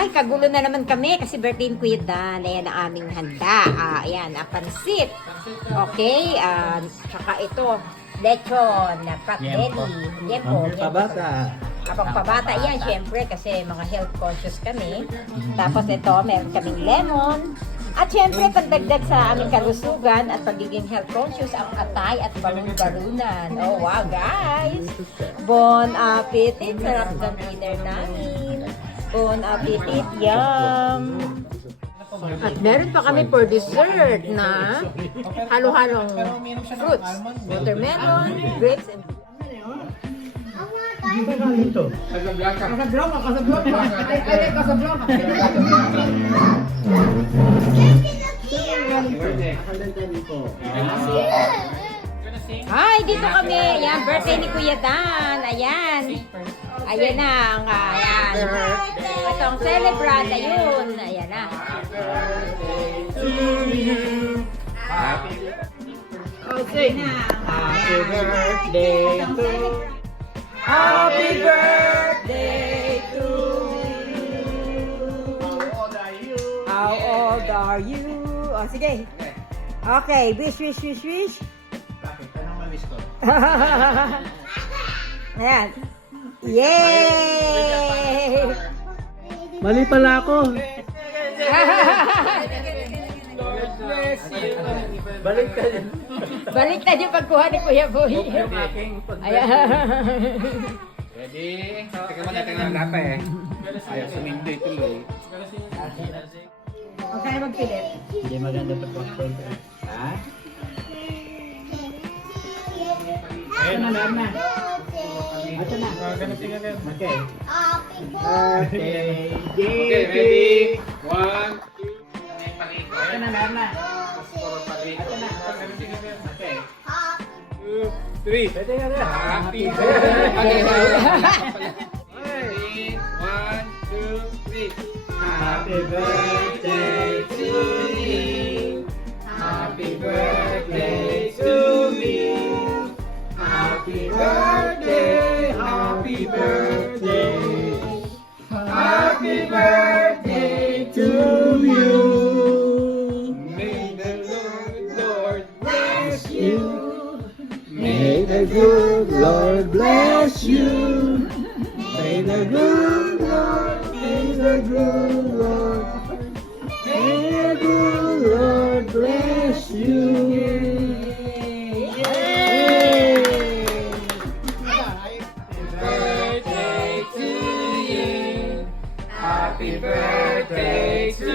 Ay, kagulo na naman kami kasi birthday ni Kuya Dan. Ayan ang aming handa. Ayan, pansit. Okay, tsaka ito, lechon, pot belly. Yempo. Pabata. Kapag pabata yan, syempre, kasi mga health conscious kami. Tapos ito, meron kaming lemon. At syempre, pagdagdag sa aming kalusugan at pagiging health conscious, ang atay at balon-balunan. Oh, wow, guys! Bon appetit! Sarap ng dinner namin. Bon appetit! Yum! At meron pa kami for dessert na halo-halong fruits. Watermelon, grapes, and Ay, dito kami. Ayan, birthday ni Kuya Dan. Ayan. Ayan na. Ayan. Ito ang celebrant. Ayun. Ayan na. Okay. Happy birthday to Happy birthday to you. How old are you? Oh, sige. Okay, wish. Bakit? Anong ma-wish ko? Ayan. Yay! Mali pala ako. Balik ka din. Baliktad yung pagkuha ni Kuya Boy. Ayan. Ready? Teka mo natin ang lapa eh. Ayaw sumindi tuloy. Huwag ka na magpilit. Hindi maganda pa pag-point. Ha? Ayun na, meron na. Ito na. Okay. Birthday, Okay, ready? 1, 2, Ito na, meron na. Ito na. Okay. 2, 3. Pwede ka na. Happy birthday! Ready? 1, 2, 3. Happy birthday to you. Happy birthday to me. Happy birthday, happy birthday. Happy birthday to you. May the Lord bless You. May the good Lord bless you. May the good Lord, may the good Lord, may the good Lord bless you. Yay! birthday to you. Happy birthday to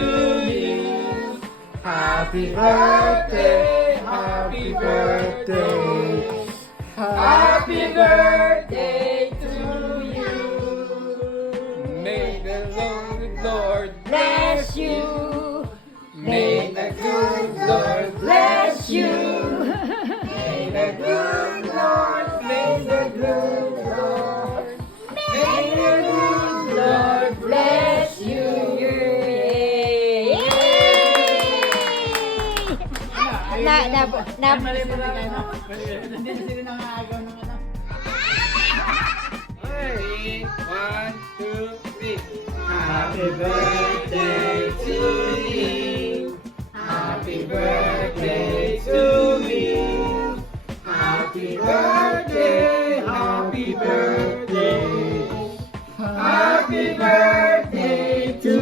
you. Happy birthday, happy birthday, Happy birthday to you. May the Lord Bless you. May the good Lord Bless you. May the good Lord, may the good Lord, may the good Lord Bless you. Yay! Na, Mali pa na kayo, no? Hindi na sila nangaagaw ng ano. Ready? 1, 2, 3. Happy birthday to you. Happy birthday to me. Happy birthday, happy birthday. Happy birthday to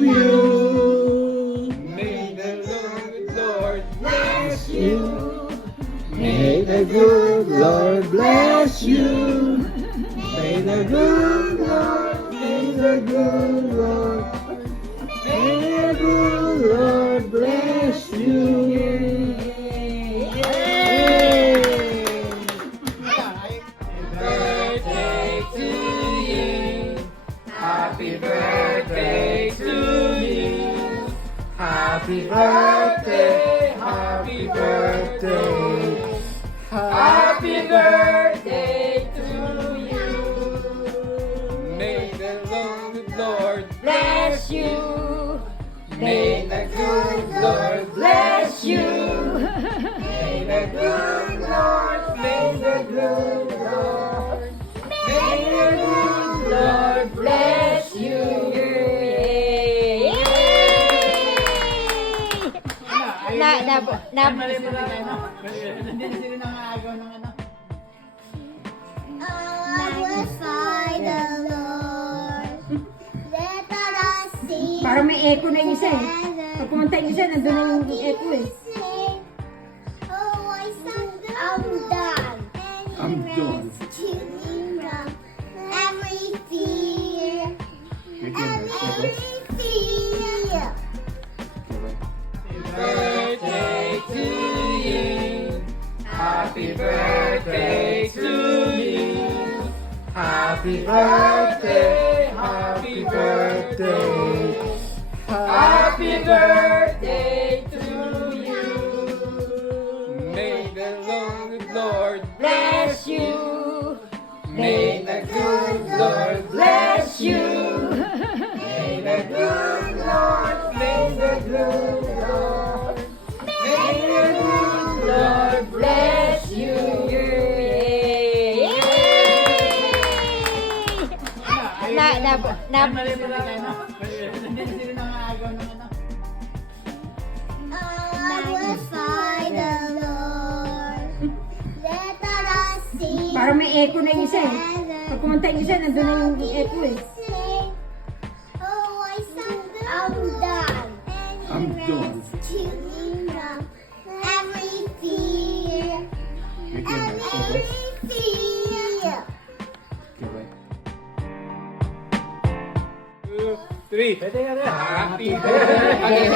you. May the Lord Bless you. May the good Lord bless you. May the good Lord, may the good Lord, may the good Lord bless you. Yay! birthday to you. Happy birthday to you. Happy birthday, happy birthday, Happy birthday to you. May the Lord bless you. May the good Lord bless you. May the good Lord, may the good Lord, may the good Lord bless you. Glorify the Lord. Let us sing. Parang may echo na yung isa eh. Pag pumunta yung isa, nandun na yung echo eh. Oh, I'm done. I'm done. Every fear. Every fear. Birthday to you. Happy birthday to you. Happy birthday, happy birthday. Happy birthday to you. May the Lord Bless you. May the good Lord bless you. May the good Lord, may the good Lord, may the good Lord bless you. Glorify the Lord. Let us sing. Parang may echo na yung isa eh. Pag pumunta yung isa, nandun na yung echo eh. Oh, I'm done. I'm done. Every fear. Every fear. 2, 3. Happy birthday.